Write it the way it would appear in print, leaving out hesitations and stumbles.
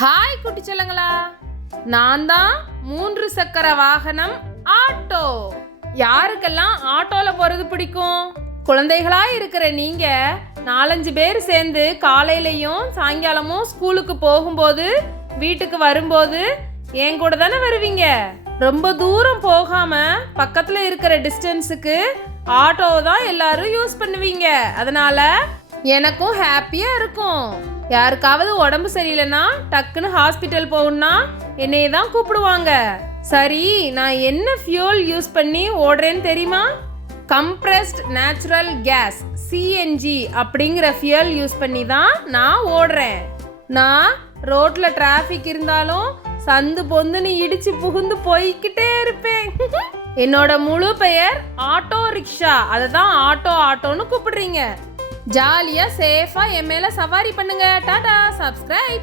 Hi குட்டி செல்லங்களா, நான் தான் 3 சக்கர வாகனம் ஆட்டோ. யாருக்கெல்லாம் ஆட்டோல போறது பிடிக்கும்? குழந்தைகளா இருக்கிற நீங்க 4-5 பேர் சேர்ந்து காலையிலையும் சாயங்காலமும் ஸ்கூலுக்கு போகும்போது வீட்டுக்கு வரும்போது என் கூட தானே வருவீங்க. ரொம்ப தூரம் போகாம பக்கத்துல இருக்கிற டிஸ்டன்ஸுக்கு ஆட்டோவை தான் எல்லாரும் யூஸ் பண்ணுவீங்க. அதனால எனக்கும் ஹாப்பியா இருக்கும். யாருக்காவது உடம்பு சரியில்லைன்னா டக்குன்னு ஹாஸ்பிட்டல் போகணும்னா என்னைய தான் கூப்பிடுவாங்க. சரி, நான் என்ன ஃபியூல் யூஸ் பண்ணி ஓடுறேன்னு தெரியுமா? கம்ப்ரஸ்ட் நேச்சுரல் கேஸ் சிஎன்ஜி அப்படிங்கிற ஃபியூல் யூஸ் பண்ணி தான் நான் ஓடுறேன். நான் ரோட்ல டிராஃபிக் இருந்தாலும் சந்து பொந்துன்னு இடிச்சு புகுந்து போய்கிட்டே இருப்பேன். என்னோட முழு பெயர் ஆட்டோ ரிக்ஷா. அதை தான் ஆட்டோன்னு கூப்பிடுறீங்க. ஜாலியா சேஃபா என் மேல சவாரி பண்ணுங்க. டாடா, சப்ஸ்கிரைப்.